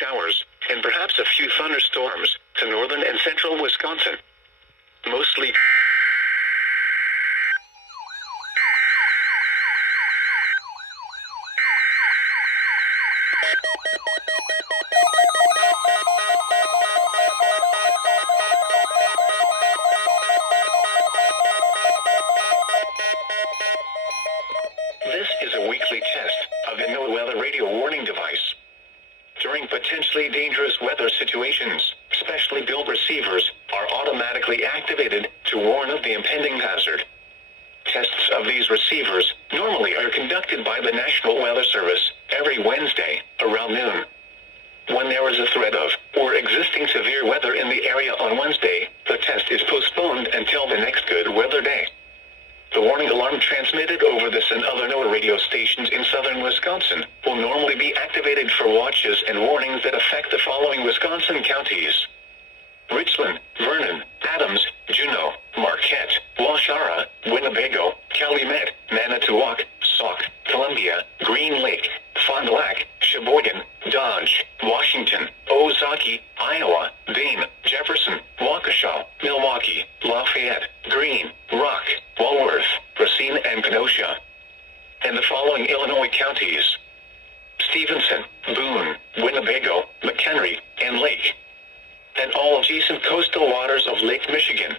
showers, and perhaps a few thunderstorms, to northern and central Wisconsin. Mostly This is a weekly test of the NOAA weather radio warning device. During potentially dangerous weather situations, specially built receivers are automatically activated to warn of the impending hazard. Tests of these receivers normally are conducted by the National Weather Service every Wednesday around noon. When there is a threat of or existing severe weather in the area on Wednesday, the test is postponed until the next good weather day. The warning alarm transmitted over this and other NOAA radio stations in southern Wisconsin will normally be activated for watches and warnings that affect the following Wisconsin counties: Richland, Vernon, Adams, Juneau, Marquette, Waushara, Winnebago, Calumet, Manitowoc, Sauk, Columbia, Green Lake, Fond du Lac, Sheboygan, Dodge, Washington, Ozaukee, Iowa, Dane, Jefferson, Waukesha, Milwaukee, Lafayette, Greene, Rock, Walworth, Racine, and Kenosha. And the following Illinois counties: Stevenson, Boone, Winnebago, McHenry, and Lake. And all adjacent coastal waters of Lake Michigan.